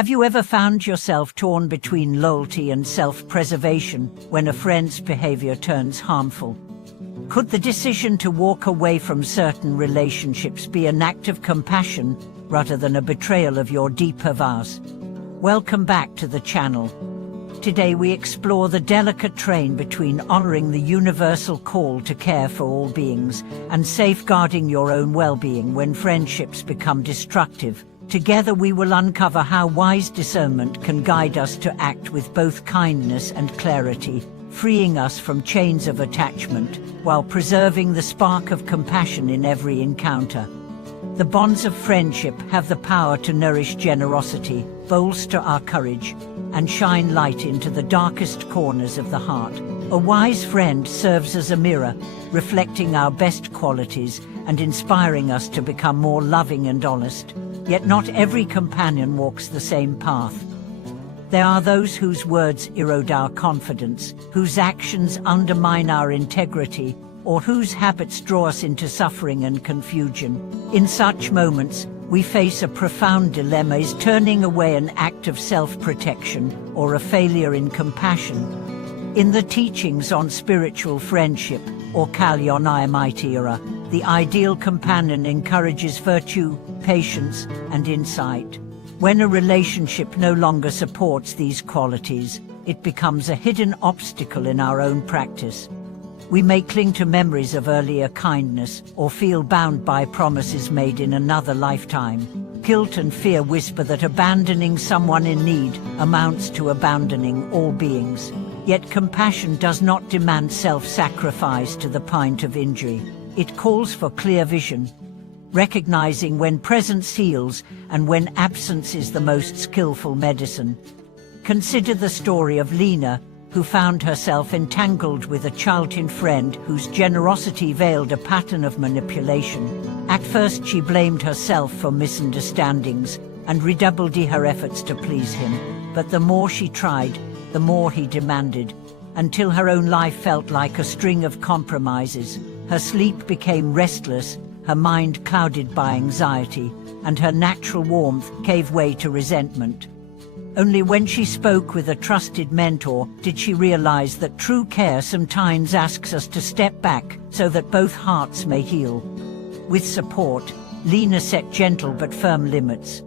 Have you ever found yourself torn between loyalty and self-preservation when a friend's behavior turns harmful? Could the decision to walk away from certain relationships be an act of compassion rather than a betrayal of your deeper vows? Welcome back to the channel. Today we explore the delicate train between honoring the universal call to care for all beings and safeguarding your own well-being when friendships become destructive. Together we will uncover how wise discernment can guide us to act with both kindness and clarity, freeing us from chains of attachment, while preserving the spark of compassion in every encounter. The bonds of friendship have the power to nourish generosity, bolster our courage, and shine light into the darkest corners of the heart. A wise friend serves as a mirror, reflecting our best qualities and inspiring us to become more loving and honest. Yet not every companion walks the same path. There are those whose words erode our confidence, whose actions undermine our integrity, or whose habits draw us into suffering and confusion. In such moments, we face a profound dilemma: is turning away an act of self-protection or a failure in compassion? In the teachings on spiritual friendship, or Kalyanamitira, the ideal companion encourages virtue, patience, and insight. When a relationship no longer supports these qualities, it becomes a hidden obstacle in our own practice. We may cling to memories of earlier kindness or feel bound by promises made in another lifetime. Guilt and fear whisper that abandoning someone in need amounts to abandoning all beings. Yet compassion does not demand self-sacrifice to the point of injury. It calls for clear vision, recognizing when presence heals and when absence is the most skillful medicine. Consider the story of Lena, who found herself entangled with a childhood friend whose generosity veiled a pattern of manipulation. At first she blamed herself for misunderstandings and redoubled her efforts to please him, but the more she tried, the more he demanded, until her own life felt like a string of compromises. Her sleep became restless, her mind clouded by anxiety, and her natural warmth gave way to resentment. Only when she spoke with a trusted mentor did she realize that true care sometimes asks us to step back so that both hearts may heal. With support, Lena set gentle but firm limits.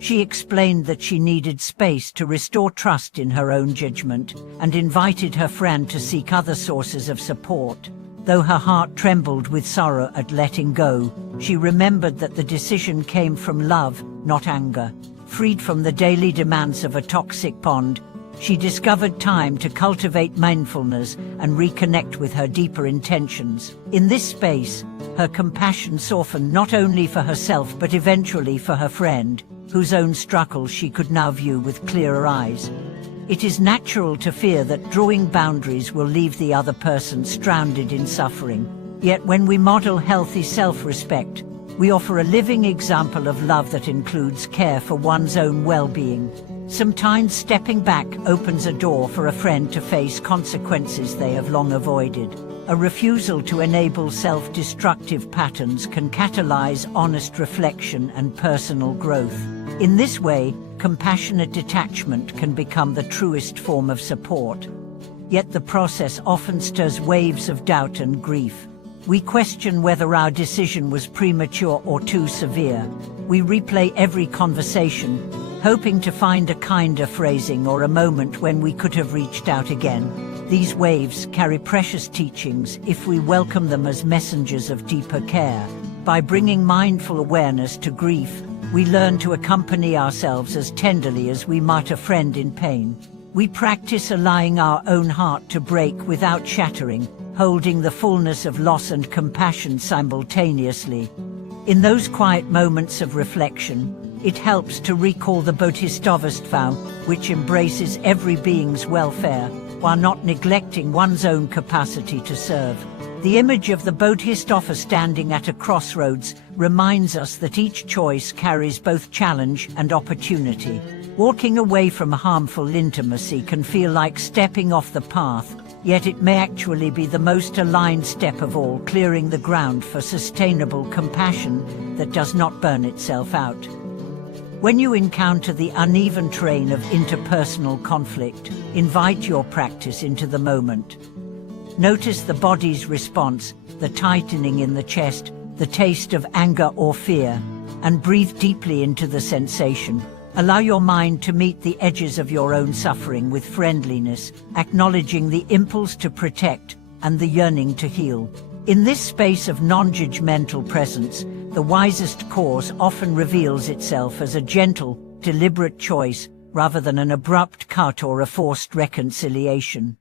She explained that she needed space to restore trust in her own judgment and invited her friend to seek other sources of support. Though her heart trembled with sorrow at letting go, she remembered that the decision came from love, not anger. Freed from the daily demands of a toxic bond, she discovered time to cultivate mindfulness and reconnect with her deeper intentions. In this space, her compassion softened not only for herself but eventually for her friend, whose own struggles she could now view with clearer eyes. It is natural to fear that drawing boundaries will leave the other person stranded in suffering. Yet when we model healthy self-respect, we offer a living example of love that includes care for one's own well-being. Sometimes stepping back opens a door for a friend to face consequences they have long avoided. A refusal to enable self-destructive patterns can catalyze honest reflection and personal growth. In this way, compassionate detachment can become the truest form of support. Yet the process often stirs waves of doubt and grief. We question whether our decision was premature or too severe. We replay every conversation, hoping to find a kinder phrasing or a moment when we could have reached out again. These waves carry precious teachings if we welcome them as messengers of deeper care. By bringing mindful awareness to grief, we learn to accompany ourselves as tenderly as we might a friend in pain. We practice allowing our own heart to break without shattering, holding the fullness of loss and compassion simultaneously. In those quiet moments of reflection, it helps to recall the Buddhistpractice vow, which embraces every being's welfare, while not neglecting one's own capacity to serve. The image of the Bodhisattva standing at a crossroads reminds us that each choice carries both challenge and opportunity. Walking away from harmful intimacy can feel like stepping off the path, yet it may actually be the most aligned step of all, clearing the ground for sustainable compassion that does not burn itself out. When you encounter the uneven terrain of interpersonal conflict, invite your practice into the moment. Notice the body's response, the tightening in the chest, the taste of anger or fear, and breathe deeply into the sensation. Allow your mind to meet the edges of your own suffering with friendliness, acknowledging the impulse to protect and the yearning to heal. In this space of non-judgmental presence, the wisest course often reveals itself as a gentle, deliberate choice rather than an abrupt cut or a forced reconciliation.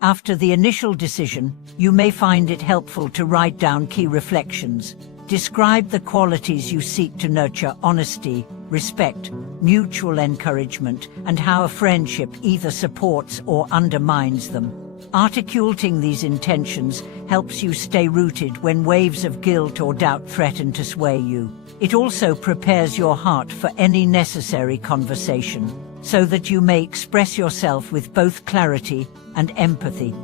After the initial decision, you may find it helpful to write down key reflections. Describe the qualities you seek to nurture: honesty, respect, mutual encouragement, and how a friendship either supports or undermines them. Articulating these intentions helps you stay rooted when waves of guilt or doubt threaten to sway you. It also prepares your heart for any necessary conversation, so that you may express yourself with both clarity and empathy.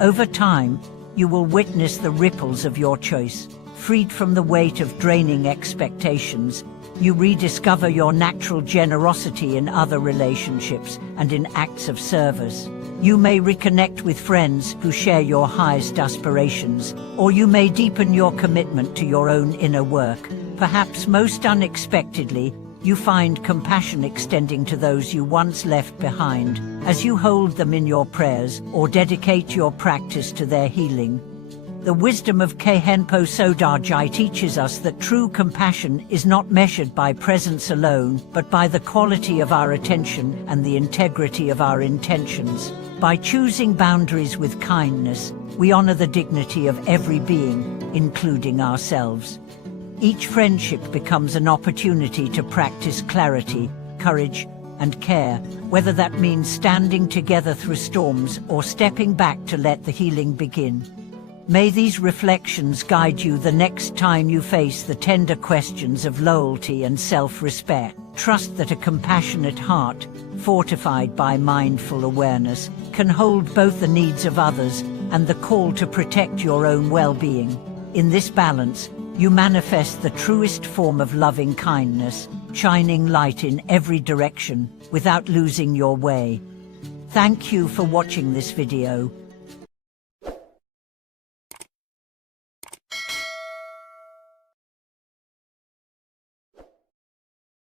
Over time, you will witness the ripples of your choice. Freed from the weight of draining expectations, you rediscover your natural generosity in other relationships and in acts of service. You may reconnect with friends who share your highest aspirations, or you may deepen your commitment to your own inner work. Perhaps most unexpectedly, you find compassion extending to those you once left behind, as you hold them in your prayers or dedicate your practice to their healing. The wisdom of Khenpo Sodajai teaches us that true compassion is not measured by presence alone, but by the quality of our attention and the integrity of our intentions. By choosing boundaries with kindness, we honor the dignity of every being, including ourselves. Each friendship becomes an opportunity to practice clarity, courage, and care, whether that means standing together through storms or stepping back to let the healing begin. May these reflections guide you the next time you face the tender questions of loyalty and self-respect. Trust that a compassionate heart, fortified by mindful awareness, can hold both the needs of others and the call to protect your own well-being. In this balance, you manifest the truest form of loving kindness, shining light in every direction without losing your way. Thank you for watching this video.